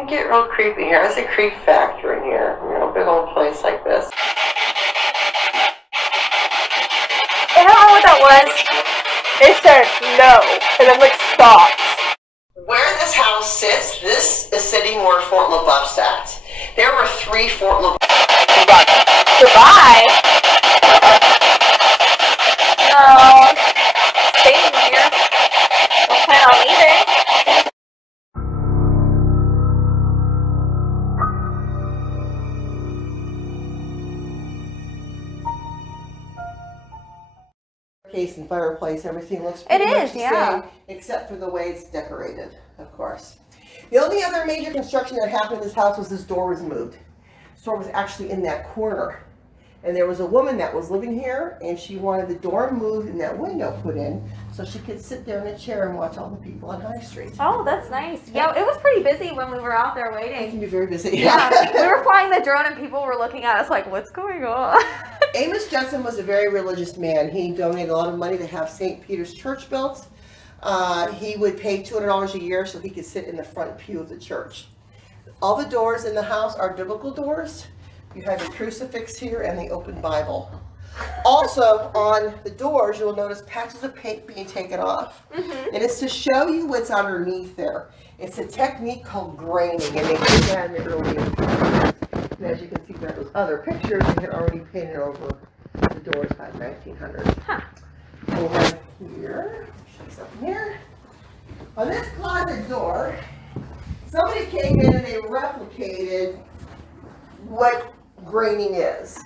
can get real creepy here. There's a creep factor in here. You know, a big old place like this. I don't know what that was. It said no, and then like stopped. Where this house sits, this is sitting where Fort La Boeuf sat. There were 3 Fort La Boeuf. Goodbye. No. Staying here. Don't plan on leaving. Case and fireplace, everything looks It pretty much is, the yeah. same, except for the way it's decorated, of course. The only other major construction that happened in this house was this door was moved. This door was actually in that corner. And there was a woman that was living here, and she wanted the door moved and that window put in so she could sit there in a chair and watch all the people on High Street. Oh, that's nice. Yeah, it was pretty busy when we were out there It waiting. can be very busy. Yeah, we were flying the drone and people were looking at us like, what's going on? Amos Judson was a very religious man. He donated a lot of money to have St. Peter's Church built. He would pay $200 a year so he could sit in the front pew of the church. All the doors in the house are biblical doors. You have a crucifix here and the open Bible. Also, on the doors, you'll notice patches of paint being taken off. And it's to show you what's underneath there. It's a technique called graining, and they did that in the early 1800s. And as you can see by those other pictures, they had already painted over the doors by the 1900s. Huh. Over here, show you something here. On this closet door, somebody came in and they replicated what graining is.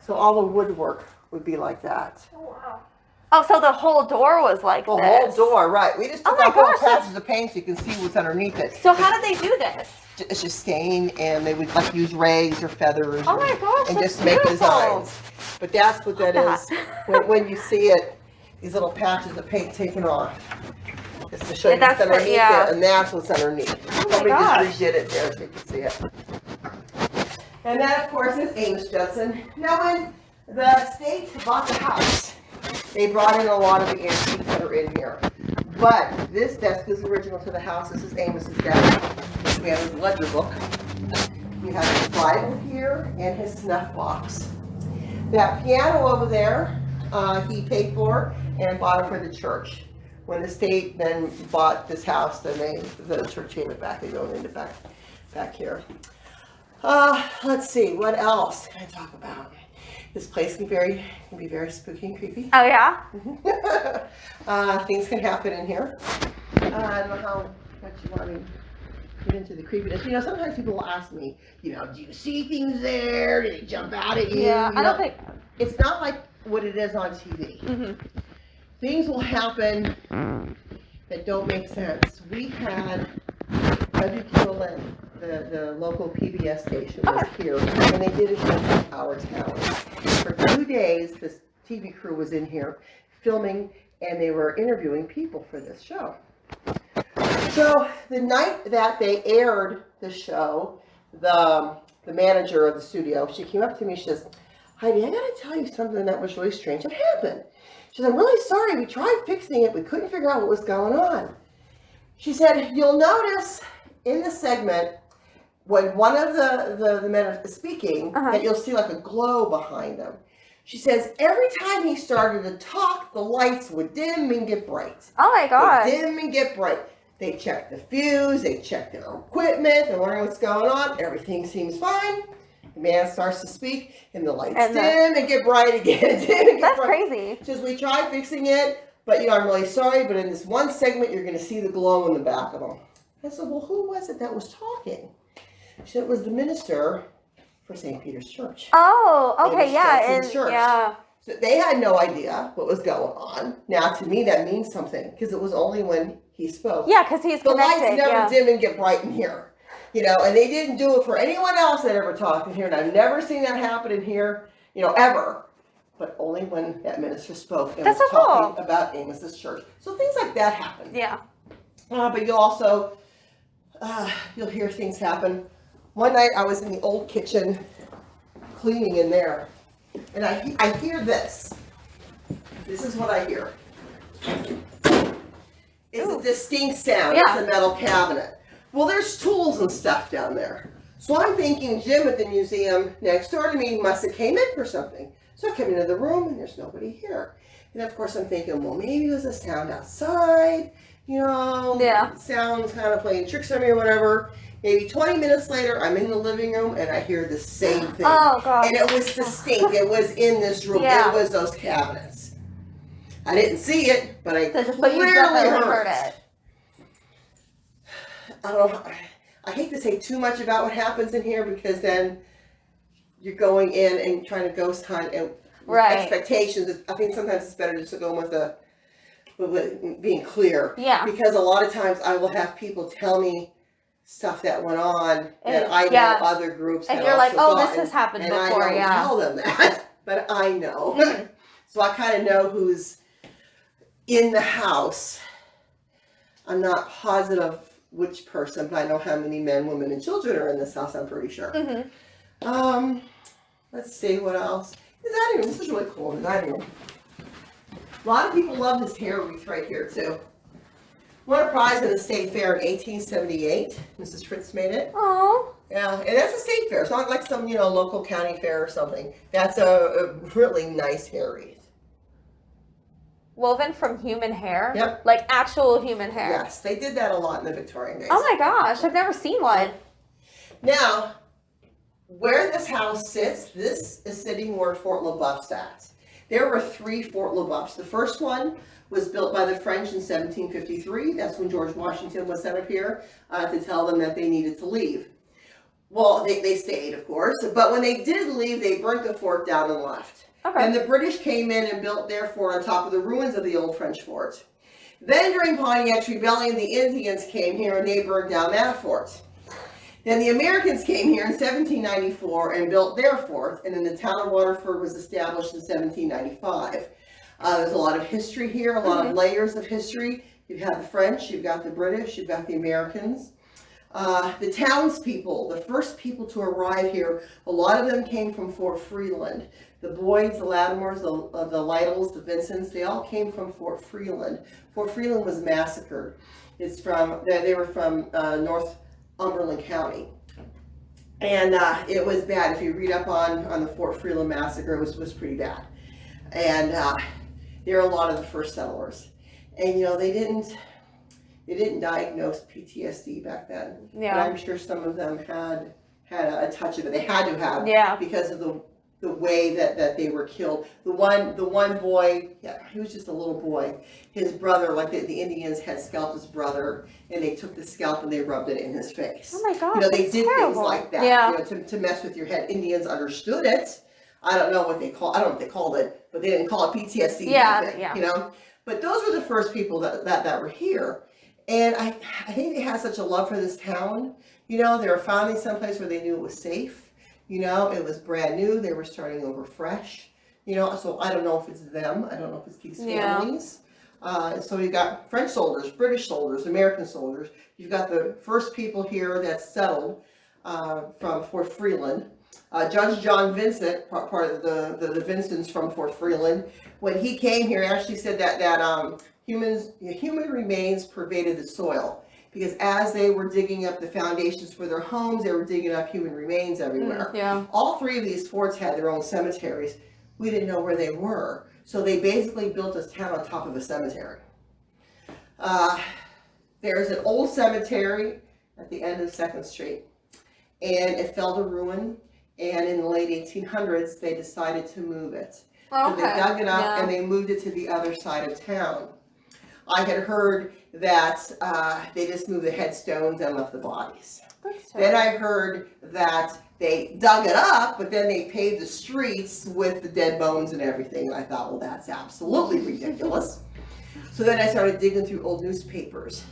So all the woodwork would be like that. Oh, wow. Oh, so the whole door was like The this. whole door, right. We just took my off little gosh, patches of paint so you can see what's underneath it. So how did they do this? It's just stain, and they would like use rags or feathers Oh my gosh, and that's just make beautiful. designs. But that's what that Love is. that. When you see it, these little patches of paint taken off. It's to show you That's what's underneath yeah. it, and that's what's underneath. Oh my Somebody gosh. just redid it there so you can see it. And that, of course, is Amos Judson. Now, when the state bought the house, they brought in a lot of the antiques that are in here. But this desk is original to the house. This is Amos's desk. We have his ledger book. We have his Bible here and his snuff box. That piano over there, he paid for and bought it for the church. When the state then bought this house, then the church gave it back. They donated it back here. Let's see, what else can I talk about? This place can be very spooky and creepy. Oh, yeah? Things can happen in here. I don't know how much you want to get into the creepiness. You know, sometimes people will ask me, you know, do you see things there? Do they jump out at you? Yeah, You I know, don't think... it's not like what it is on TV. Things will happen that don't make sense. We had WQLN, the local PBS station, was here, and they did a show called Our Town. For 2 days, this TV crew was in here filming, and they were interviewing people for this show. So the night that they aired the show, the manager of the studio, she came up to me, she says, Heidi, I gotta tell you something that was really strange. It happened. She said, I'm really sorry, we tried fixing it, we couldn't figure out what was going on. She said, you'll notice in the segment, when one of the men is speaking, that you'll see like a glow behind him. She says, every time he started to talk, the lights would dim and get bright. Oh my god. They dim and get bright. They check the fuse, they check their equipment, they're learning what's going on, everything seems fine. The man starts to speak, and the lights dim and get bright again. Dim and get That's bright. crazy. She says, we tried fixing it, but you know, I'm really sorry, but in this one segment, you're going to see the glow in the back of them. I said, well, who was it that was talking? She said, it was the minister for St. Peter's Church. Oh, okay, Amos yeah. Judson's church. Yeah. So they had no idea what was going on. Now, to me, that means something, because it was only when he spoke. Yeah, because he's the connected. lights never yeah. dim and get bright in here. You know, and they didn't do it for anyone else that ever talked in here, and I've never seen that happen in here, you know, ever. But only when that minister spoke and That's was so cool. talking about Amos's church. So things like that happen. Yeah. But you'll also, you'll hear things happen. One night I was in the old kitchen cleaning in there, and I hear this. This is what I hear. It's Ooh. a distinct sound. Yeah. It's a metal cabinet. Well, there's tools and stuff down there. So I'm thinking Jim at the museum next door to me must have came in for something. So I come into the room and there's nobody here. And of course I'm thinking, well, maybe it was a sound outside, sounds kind of playing tricks on me or whatever. Maybe 20 minutes later, I'm in the living room and I hear the same thing. Oh, God. And it was distinct. It was in this room. Yeah. It was those cabinets. I didn't see it, but I But clearly you definitely heard heard it. I don't know. I hate to say too much about what happens in here because then you're going in and trying to ghost hunt and Right. expectations. I think sometimes it's better just to go with being clear. Yeah. Because a lot of times I will have people tell me stuff that went on that And- I know yeah. other groups And have you're like, also oh, this gotten, has happened and before, I don't yeah. tell them that, but I know. Mhm. So I kind of know who's in the house. I'm not positive which person, but I know how many men, women, and children are in this house. I'm pretty sure. Mm-hmm. Let's see what else. The dining room. This is really cool. The dining room. A lot of people love this hair wreath right here too. Won a prize in the state fair in 1878. Mrs. Fritz made it. Oh. Yeah, and that's a state fair. It's not like some local county fair or something. That's a really nice hair wreath. Woven from human hair? Yep. Like actual human hair? Yes, they did that a lot in the Victorian days. Oh my gosh, I've never seen one. Now, where this house sits, this is sitting where Fort La Boeuf sat. There were 3 Fort La Boeufs. The first one was built by the French in 1753. That's when George Washington was sent up here to tell them that they needed to leave. Well, they stayed, of course, but when they did leave, they burnt the fort down and left. Okay. And the British came in and built their fort on top of the ruins of the old French fort. Then during Pontiac's Rebellion, the Indians came here and they burned down that fort. Then the Americans came here in 1794 and built their fort, and then the town of Waterford was established in 1795. There's a lot of history here, a lot of layers of history. You've got the French, you've got the British, you've got the Americans. The townspeople, the first people to arrive here, a lot of them came from Fort Freeland. The Boyds, the Latimores, the Lytles, the Vincents, they all came from Fort Freeland. Fort Freeland was massacred. They were from Northumberland County. And it was bad. If you read up on the Fort Freeland massacre, it was pretty bad. And there are a lot of the first settlers. And they didn't diagnose PTSD back then. Yeah. But I'm sure some of them had a touch of it. They had to have, Yeah. because of the way that they were killed. The one boy, he was just a little boy. His brother, like the Indians had scalped his brother, and they took the scalp and they rubbed it in his face. Oh my gosh, they that's did terrible. things like that. Yeah. To mess with your head. Indians understood it. I don't know what they call. I don't know what they called it, but they didn't call it PTSD. Yeah, yeah. But those were the first people that were here. And I think they had such a love for this town. They were finally someplace where they knew it was safe. It was brand new. They were starting over fresh. So I don't know if it's them. I don't know if it's these families. So you've got French soldiers, British soldiers, American soldiers. You've got the first people here that settled from Fort Freeland. Judge John Vincent, part of the Vincents from Fort Freeland, when he came here, actually said that human remains pervaded the soil, because as they were digging up the foundations for their homes, they were digging up human remains everywhere. Yeah. All 3 of these forts had their own cemeteries. We didn't know where they were, so they basically built this town on top of a cemetery. There's an old cemetery at the end of 2nd Street, and it fell to ruin. And in the late 1800s, they decided to move it. So they dug it up and they moved it to the other side of town. I had heard that they just moved the headstones and left the bodies. Then I heard that they dug it up, but then they paved the streets with the dead bones and everything. And I thought, well, that's absolutely ridiculous. So then I started digging through old newspapers.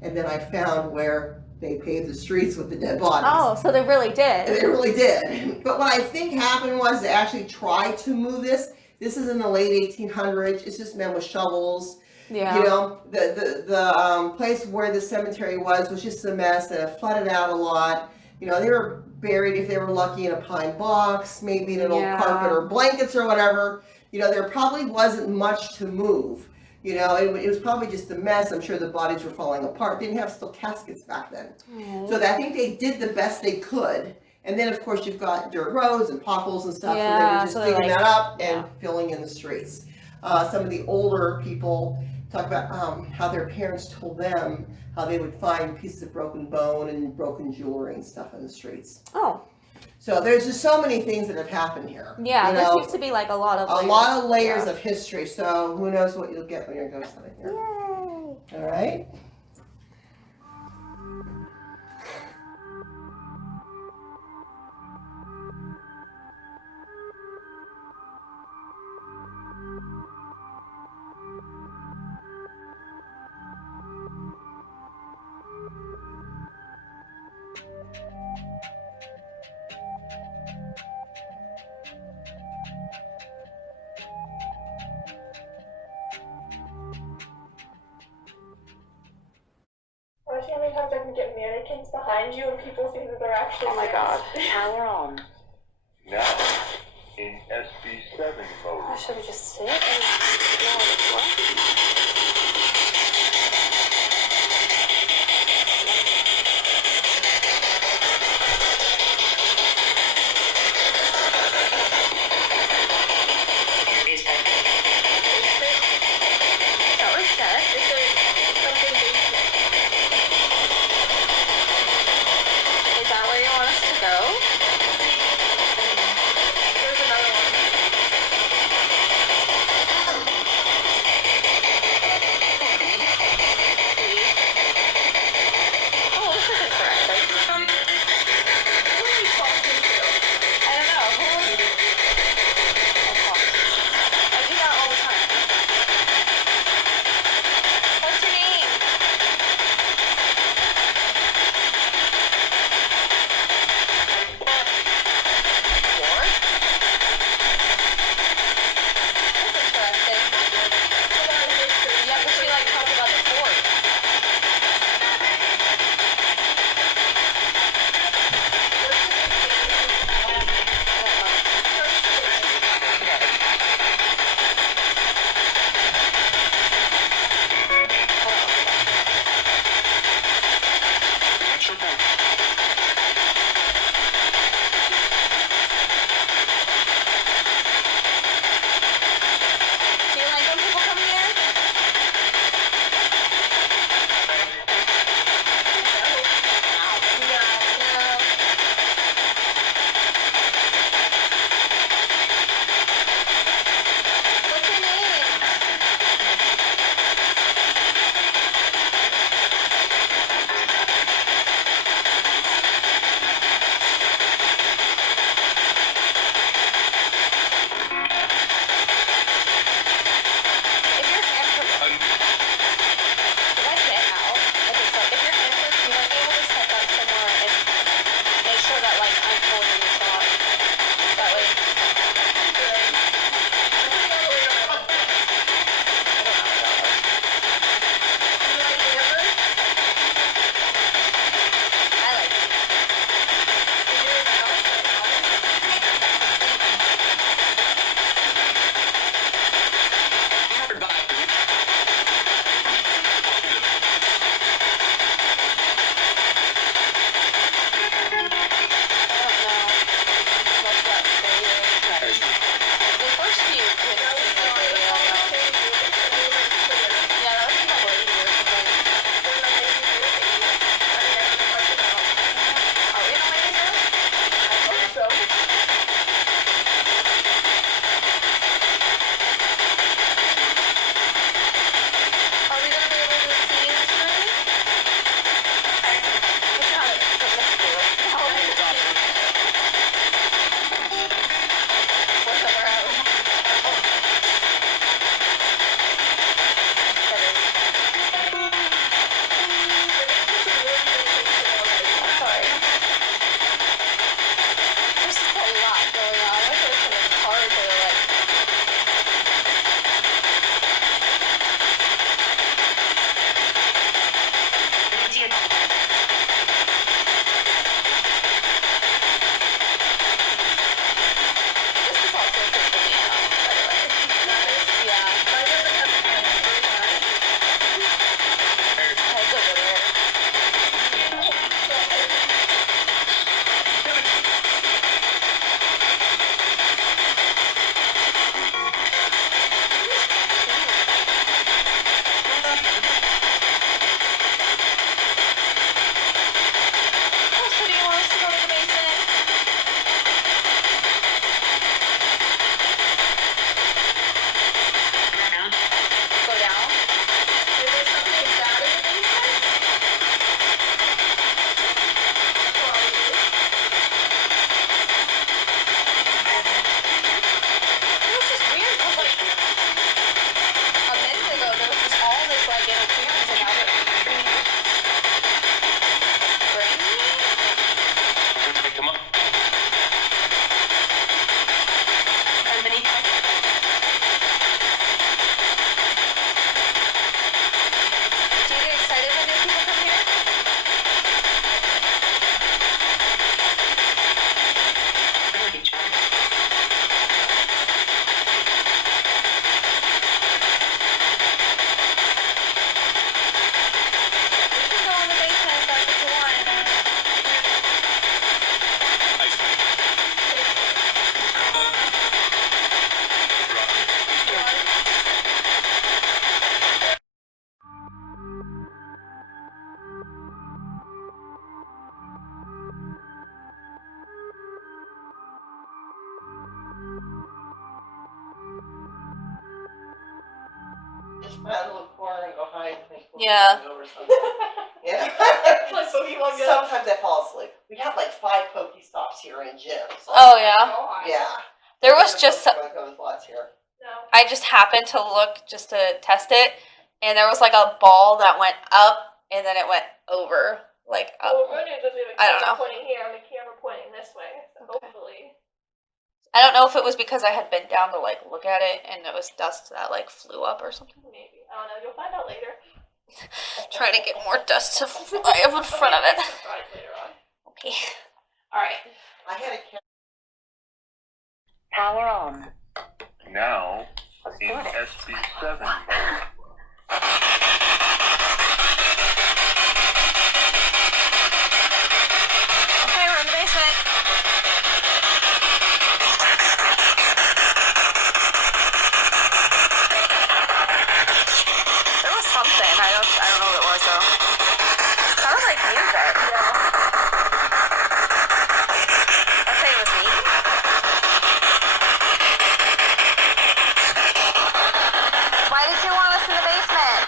And then I found where they paved the streets with the dead bodies. Oh, so they really did. They really did. But what I think happened was they actually tried to move this. This is in the late 1800s. It's just men with shovels. Yeah. The place where the cemetery was just a mess, and it flooded out a lot. They were buried, if they were lucky, in a pine box, maybe in an old carpet or blankets or whatever. There probably wasn't much to move. You know, it was probably just a mess. I'm sure the bodies were falling apart. They didn't have still caskets back then. So I think they did the best they could. And then, of course, you've got dirt roads and potholes and stuff. Yeah, so they were just so digging like, that up and yeah. filling in the streets. Some of the older people talk about how their parents told them how they would find pieces of broken bone and broken jewelry and stuff in the streets. Oh. So there's just so many things that have happened here. Yeah, you there know, seems to be like a lot of layers. A lot of layers of history. So who knows what you'll get when you're ghost hunting here. Yay. All right. Watching how many times I can get mannequins behind you and people think that they're actually Oh my god. Power on. Now, in SB7 mode. Should we just sit and go on the floor? That was set. Is there something basement? Is that where you want us to go? There's another one. that little corner and go hide and think we'll Yeah. go or something. Yeah. Like Pokemon Go. Sometimes I fall asleep. We have like 5 Pokestops here in gym. So Oh yeah. God. yeah. There was just Pokemon Go's lots here. No. I just happened to look just to test it, and there was like a ball that went up, and then it went over, like up. Well, good news is we have a I don't camera know. pointing here and the camera pointing this way. So Okay. hopefully. I don't know if it was because I had bent down to like look at it, and it was dust that like flew up or something. Maybe. I don't know. You'll find out later. Trying to get more dust to fly up in front of it. Surprise later on. Okay. Alright. I had a cat. Power on. Now in SB7 mode. Okay, we're in the basement. There was something. I don't know what it was though. It sounded like music. Yeah. I'd say it was me. Why did you want us in the basement?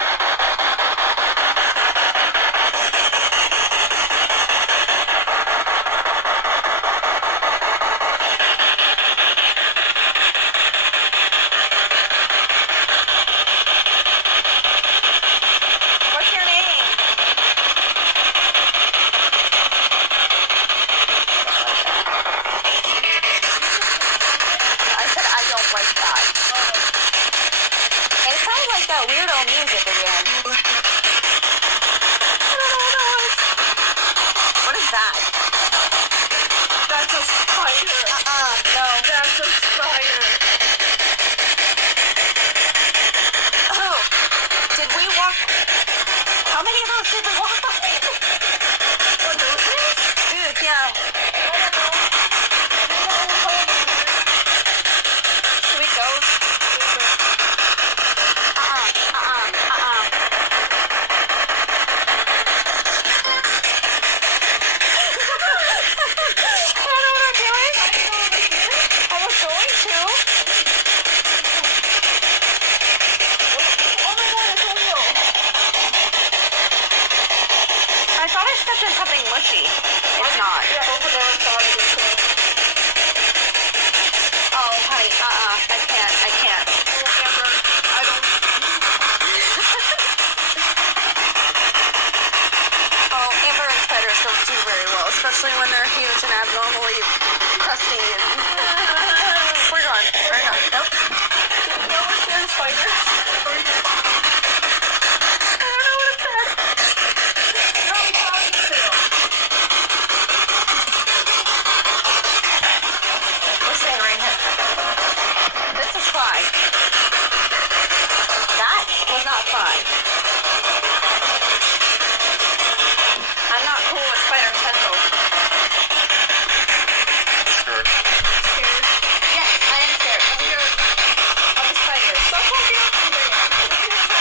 What's your name? I said I don't like that. It sounds like that weirdo music again. I don't know what that was. What is that? That's a spider. No. That's a spider. Oh, did we walk? How many of those did we walk by? What, those things? Dude, yeah. Should we go? I don't know what I'm doing. I was going to. Oh my god, it's a wheel. I thought I stepped in something mushy. It's not. Yeah, over there was started too. Oh, honey, I can't. Oh, Amber, I don't. Oh, amber and spiders don't do very well, especially when they're huge and abnormally crusty and... We're gone. Nope. No one's scared of spiders. I don't know what it said. No, I'm talking to. We're staying right here. This is fine. That was not fine. I'm not cool with spider tentacles. Sure. Yes, I am scared. I'm scared of the spiders. Stop walking up and down.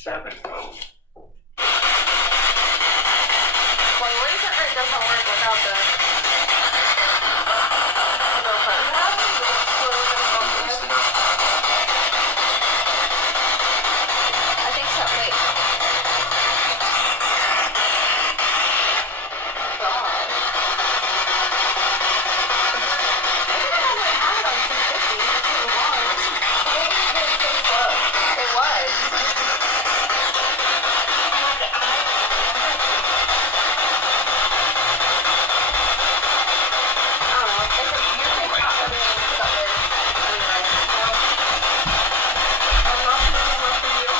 SB7 code. Well, laser grid doesn't work without the I think so. Wait. God. I think I only had it on 250. That's what it was. It was. I don't know. It's a usually not really stuff is anyway. I'm not sure what for you.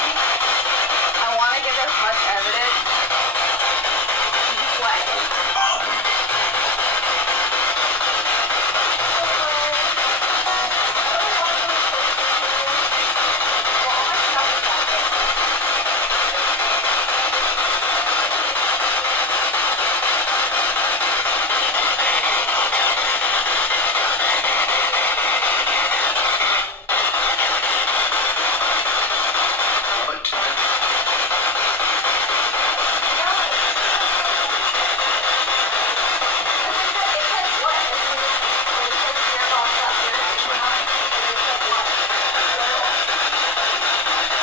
I want to give as much evidence. What?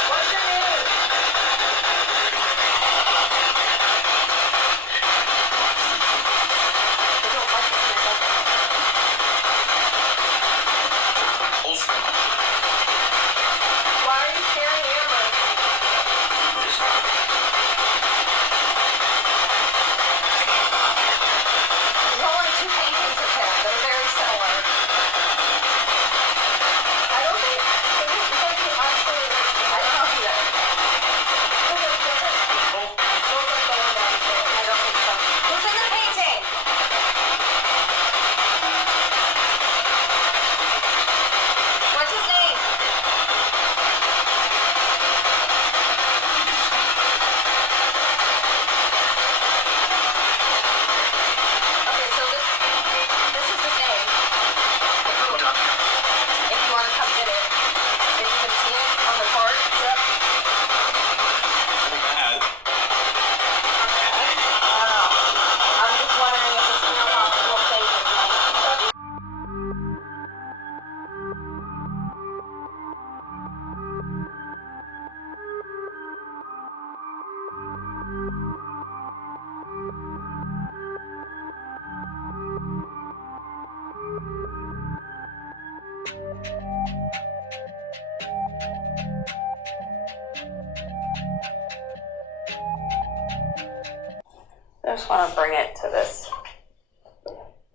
What's your name? Why are you scaring Amber? There's only two paintings of him that are very similar. I don't think he actually. I don't know who that is. I don't think so. Who's in the painting? What's his name? Okay, so this is his name. If you want to come get it. If you can see it on the card. Yep. I'm just wondering if it's still possible to save it. I just want to bring it to this.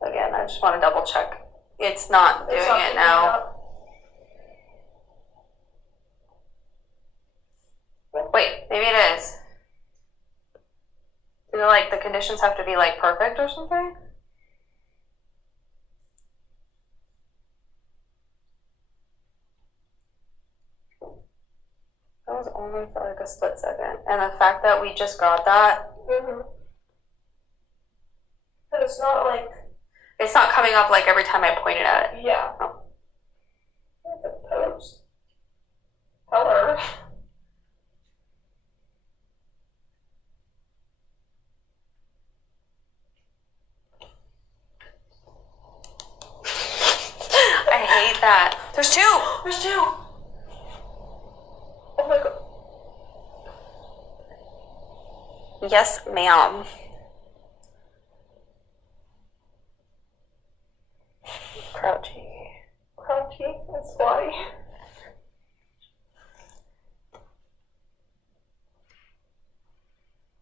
Again, I just want to double check. It's not doing it now. Wait, maybe it is. Do like the conditions have to be like perfect or something? That was only for like a split second. And the fact that we just got that. But it's not like, It's not coming up like every time I pointed at it. yeah. Oh. The post. Color. I hate that. There's two! There's two! Oh my god. Yes, ma'am. Crouchy. Crunchy and squatty.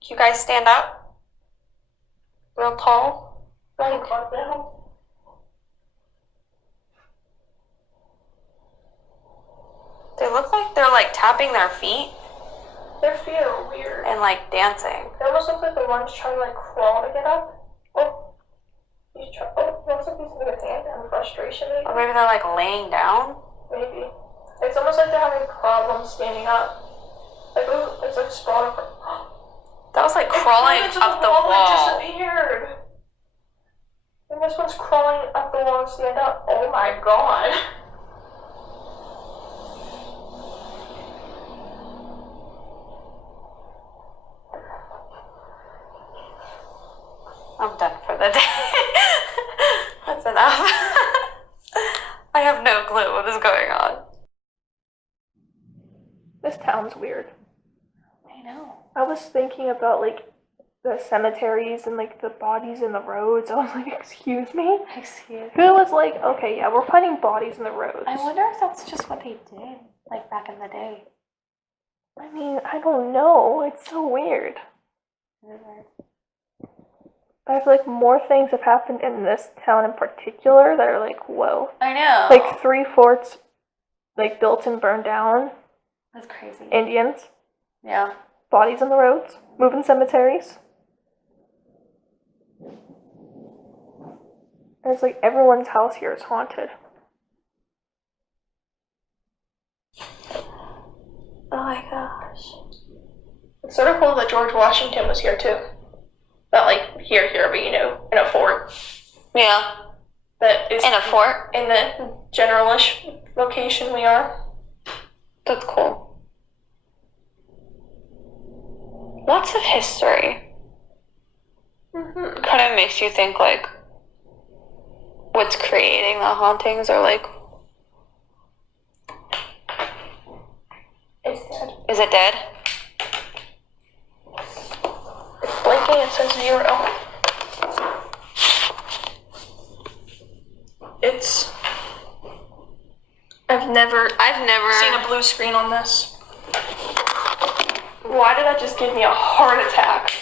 You guys stand up? Real tall? Like, down. They look like they're like tapping their feet Their feet are weird. and like dancing. They almost look like the ones trying to like crawl to get up. Oh, it looks like he's moving his hand in frustration. Maybe. Or maybe they're like laying down. Maybe. It's almost like they're having problems standing up. Like, ooh, it's like sprawling. That was like crawling up the wall. It disappeared. And this one's crawling up the wall to stand up. Oh my god. I'm done for the day. That's enough. I have no clue what is going on. This town's weird. I know. I was thinking about like the cemeteries and like the bodies in the roads. I was like, excuse me? Excuse Who was like, okay, yeah, we're finding bodies in the roads. I wonder if that's just what they did, like back in the day. I mean, I don't know. It's so weird. I feel like more things have happened in this town in particular that are like, whoa. I know. Like 3 forts, like built and burned down. That's crazy. Indians. Yeah. Bodies on the roads. Moving cemeteries. And it's like everyone's house here is haunted. Oh my gosh. It's sort of cool that George Washington was here too. Not like here, but you know, in a fort. Yeah. That is In a fort? in the generalish location we are. That's cool. Lots of history. Mm-hmm. Kind of makes you think like what's creating the hauntings, or like, It's dead. is it dead? It's blinking, it says 0. It's... I've never seen a blue screen on this. Why did that just give me a heart attack?